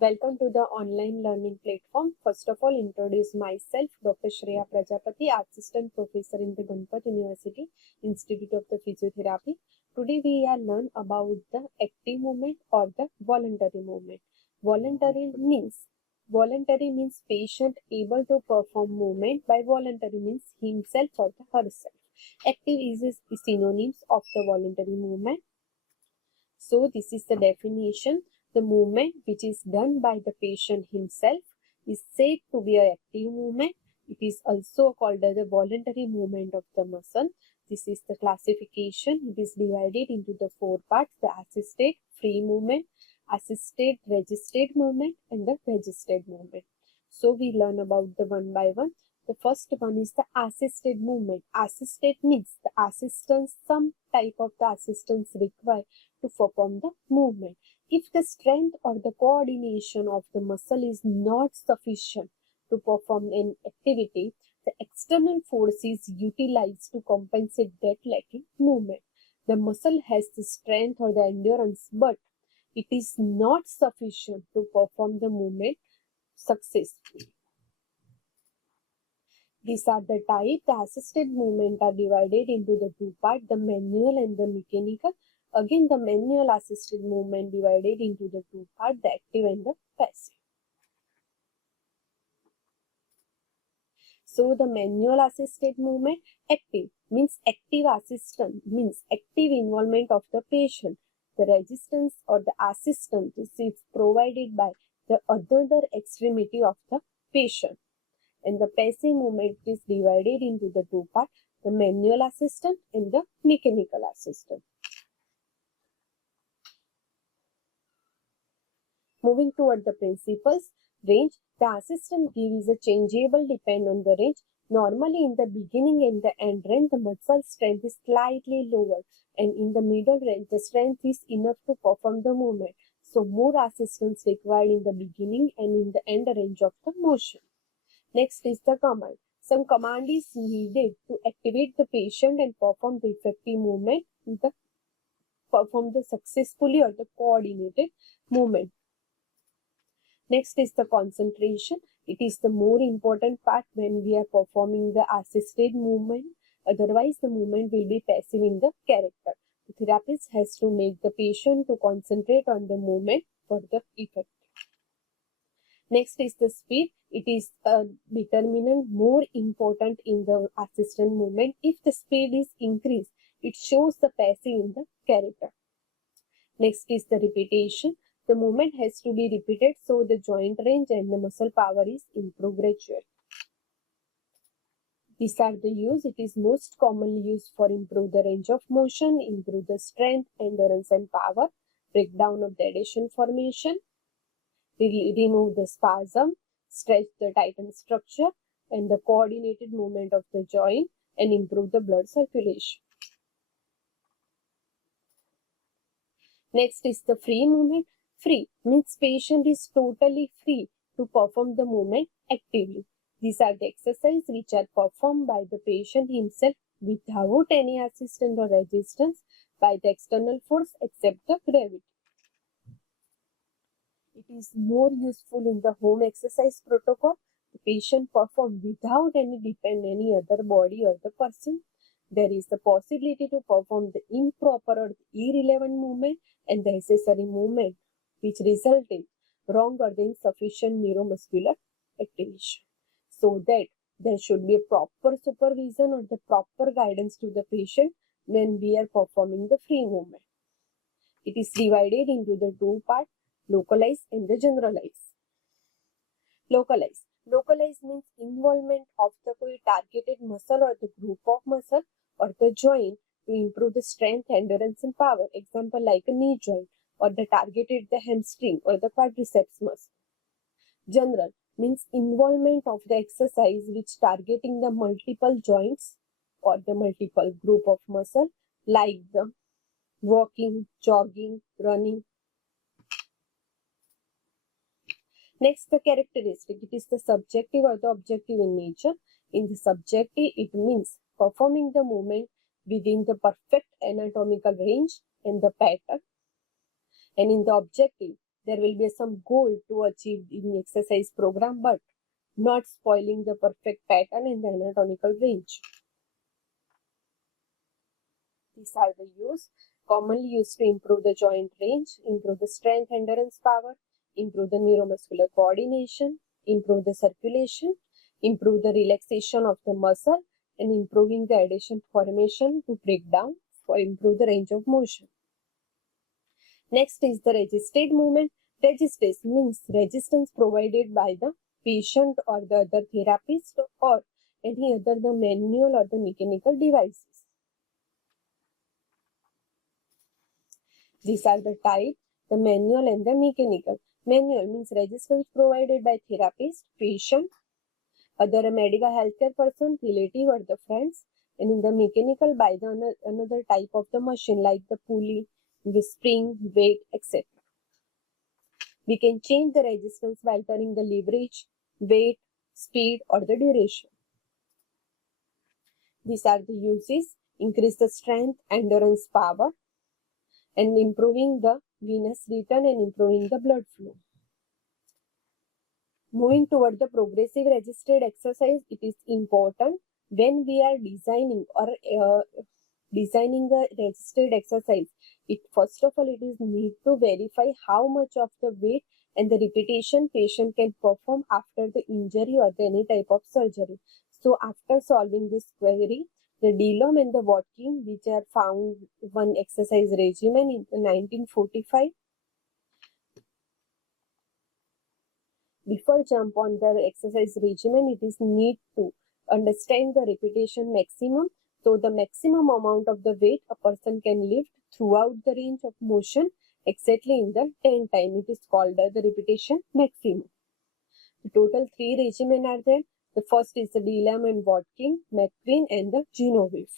Welcome to the online learning platform. First of all, introduce myself, Dr. Shreya Prajapati, Assistant Professor in the Ganpat University, Institute of the Physiotherapy. Today we are learn about the active movement or the voluntary movement. Voluntary means patient able to perform movement. By voluntary means himself or herself. Active is synonyms of the voluntary movement. So this is the definition. The movement which is done by the patient himself is said to be an active movement. It is also called as the voluntary movement of the muscle. This is the classification. It is divided into the four parts: the assisted free movement, assisted resisted movement, and the resisted movement. So we learn about the one by one. The first one is the assisted movement. Assisted means the assistance, some type of the assistance required to perform the movement. If the strength or the coordination of the muscle is not sufficient to perform an activity, the external force is utilized to compensate that lacking movement. The muscle has the strength or the endurance, but it is not sufficient to perform the movement successfully. These are the type. The assisted movement are divided into the two parts, the manual and the mechanical. Again, the manual assisted movement divided into the two parts, the active and the passive. So the manual assisted movement, active means active assistance, means active involvement of the patient. The resistance or the assistance is provided by the other extremity of the patient. And the passive movement is divided into the two parts, the manual assistant and the mechanical assistant. Moving toward the principles, range. The assistant gear is a changeable depend on the range. Normally in the beginning and the end range, the muscle strength is slightly lower, and in the middle range, the strength is enough to perform the movement. So more assistance required in the beginning and in the end range of the motion. Next is the command. Some command is needed to activate the patient and perform the effective movement, perform the successfully or the coordinated movement. Next is the concentration. It is the more important part when we are performing the assisted movement. Otherwise, the movement will be passive in the character. The therapist has to make the patient to concentrate on the movement for the effect. Next is the speed. It is a determinant more important in the assisted movement. If the speed is increased, it shows the passive in the character. Next is the repetition. The movement has to be repeated so the joint range and the muscle power is improved gradually. These are the use. It is most commonly used for improve the range of motion, improve the strength, endurance and power, breakdown of the adhesion formation, remove the spasm, stretch the tighten structure, and the coordinated movement of the joint, and improve the blood circulation. Next is the free movement. Free means patient is totally free to perform the movement actively. These are the exercises which are performed by the patient himself without any assistance or resistance by the external force except the gravity. It is more useful in the home exercise protocol. The patient perform without any other body or the person. There is the possibility to perform the improper or irrelevant movement and the accessory movement which result in wrong or the insufficient neuromuscular activation. So that there should be a proper supervision or the proper guidance to the patient when we are performing the free movement. It is divided into the two parts, localize and the generalize. Localize. Localize means involvement of the targeted muscle or the group of muscle or the joint to improve the strength, endurance and power. Example like a knee joint or the targeted the hamstring or the quadriceps muscle. General means involvement of the exercise which targeting the multiple joints or the multiple group of muscle like the walking, jogging, running. Next, the characteristic. It is the subjective or the objective in nature. In the subjective, it means performing the movement within the perfect anatomical range and the pattern. And in the objective, there will be some goal to achieve in exercise program, but not spoiling the perfect pattern and the anatomical range. These are the commonly used to improve the joint range, improve the strength, endurance, power, improve the neuromuscular coordination, improve the circulation, improve the relaxation of the muscle, and improving the adhesion formation to break down for improve the range of motion. Next is the resisted movement. Resistance means resistance provided by the patient or the other therapist or any other the manual or the mechanical devices. These are the type, the manual and the mechanical. Manual means resistance provided by therapist, patient, other medical healthcare person, relative or the friends, and in the mechanical by the another type of the machine like the pulley, the spring, weight, etc. We can change the resistance by altering the leverage, weight, speed or the duration. These are the uses: increase the strength, endurance, power, and improving the venous return and improving the blood flow. Moving toward the progressive resisted exercise, it is important when we are designing a resisted exercise. First of all, it is need to verify how much of the weight and the repetition patient can perform after the injury or any type of surgery. So after solving this query, the Delhomme and the Watkins, which are found one exercise regimen in 1945. Before jump on the exercise regimen, it is need to understand the repetition maximum. So the maximum amount of the weight a person can lift throughout the range of motion exactly in the 10 time. It is called the repetition maximum. The total 3 regimen are there. The first is the Delhomme and Watkins, McQueen and the Genevieve.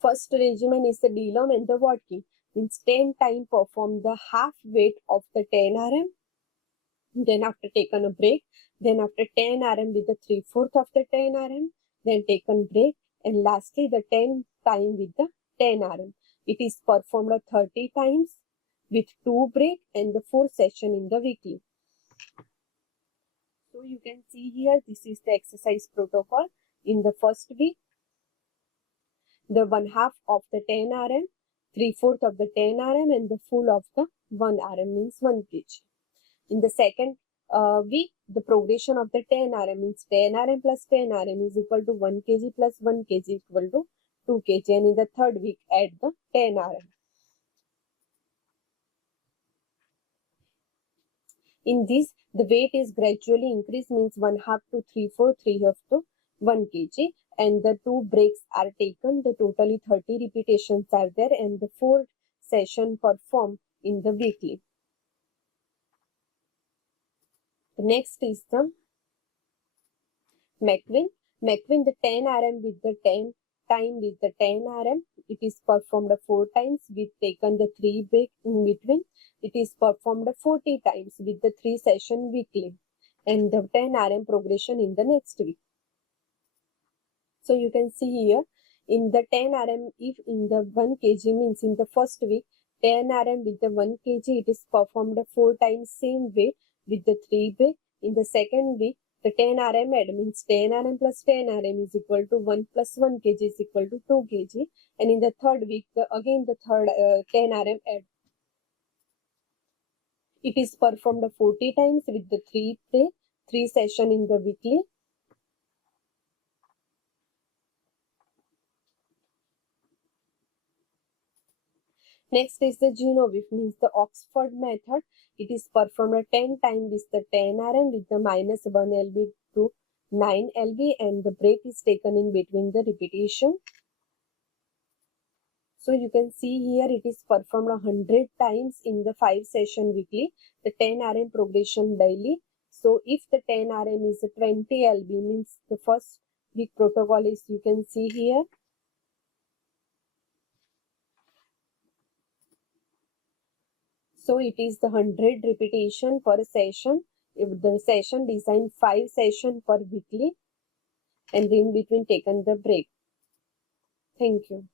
First regimen is the Delhomme and the Watkins. Means 10 time perform the half weight of the 10 RM. Then after taken a break, then after 10 RM with the 3/4 of the 10 RM, then taken break, and lastly the 10 time with the 10 RM. It is performed 30 times with 2 break and the 4 session in the weekly. So you can see here, this is the exercise protocol. In the first week, the 1/2 of the 10 RM, 3/4 of the 10 RM and the full of the 1 RM means 1 kg. In the second week, the progression of the 10 RM means 10 RM plus 10 RM is equal to 1 kg plus 1 kg equal to 2 kg. And in the third week, add the 10 RM. In this, the weight is gradually increased, means 1/2 to 3/4, 3/2 to 1 kg. And the 2 breaks are taken. The totally 30 repetitions are there and the 4 session performed in the weekly. The next is the McQueen. McQueen, the 10 RM with the 10 time with the 10 RM. It is performed 4 times with taken the 3 break in between. It is performed 40 times with the 3 session weekly. And the 10 RM progression in the next week. So you can see here, in the 10 RM, if in the 1 kg means in the first week, 10 RM with the 1 kg, it is performed 4 times same way with the 3 break. In the second week, the 10 RM add means 10 RM plus 10 RM is equal to 1 plus 1 kg is equal to 2 kg. And in the third week, again the third 10 RM add. It is performed 40 times with the 3 break, 3 session in the weekly. Next is the Genevieve, means the Oxford method. It is performed 10 times with the 10 RM with the minus 1 lb to 9 lb and the break is taken in between the repetition. So you can see here it is performed 100 times in the 5 session weekly, the 10 RM progression daily. So if the 10 RM is 20 lb means the first week protocol is, you can see here. So it is the 100 repetition per session. If the session designed 5 session per weekly and in between taken the break. Thank you.